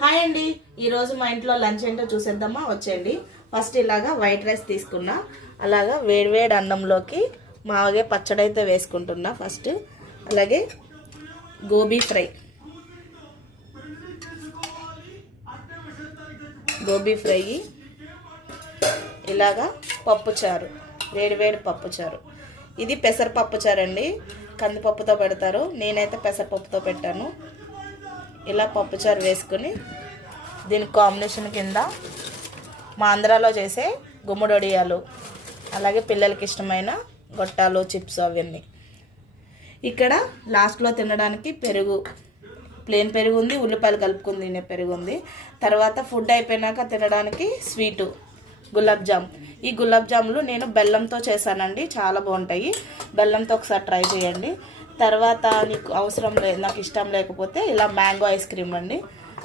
Hi అండి, ఈరోజు మా ఇంట్లో లంచ్ ఏంటో చూసేద్దామా? వచ్చేయండి. ఫస్ట్ ఇలాగా వైట్ రైస్ తీసుకున్నా, అలాగా వేడివేడి అన్నంలోకి మాగే పచ్చడి అయితే వేసుకుంటున్నా ఫస్ట్. అలాగే గోబీ ఫ్రై, ఇలాగా పప్పుచారు, వేడివేడి పప్పుచారు. ఇది పెసరపప్పు చారు అండి, కందిపప్పుతో పెడతారు, నేనైతే పెసరపప్పుతో పెట్టాను. ఇలా పప్పుచారు వేసుకుని దీని కాంబినేషన్ కింద మా ఆంధ్రాలో చేసే గుమ్మడొడియాలు, అలాగే పిల్లలకి ఇష్టమైన గొట్టాలు, చిప్స్ అవన్నీ. ఇక్కడ లాస్ట్లో తినడానికి పెరుగు, ప్లేన్ పెరుగు ఉంది, ఉల్లిపాయలు కలుపుకుని తినే పెరుగు ఉంది. తర్వాత ఫుడ్ అయిపోయినాక తినడానికి స్వీటు గులాబ్ జామ్. ఈ గులాబ్ జాములు నేను బెల్లంతో చేశానండి, చాలా బాగుంటాయి. బెల్లంతో ఒకసారి ట్రై చేయండి. తర్వాత నీకు అవసరం లేదు, నాకు ఇష్టం లేకపోతే ఇలా మ్యాంగో ఐస్ క్రీమ్ అండి,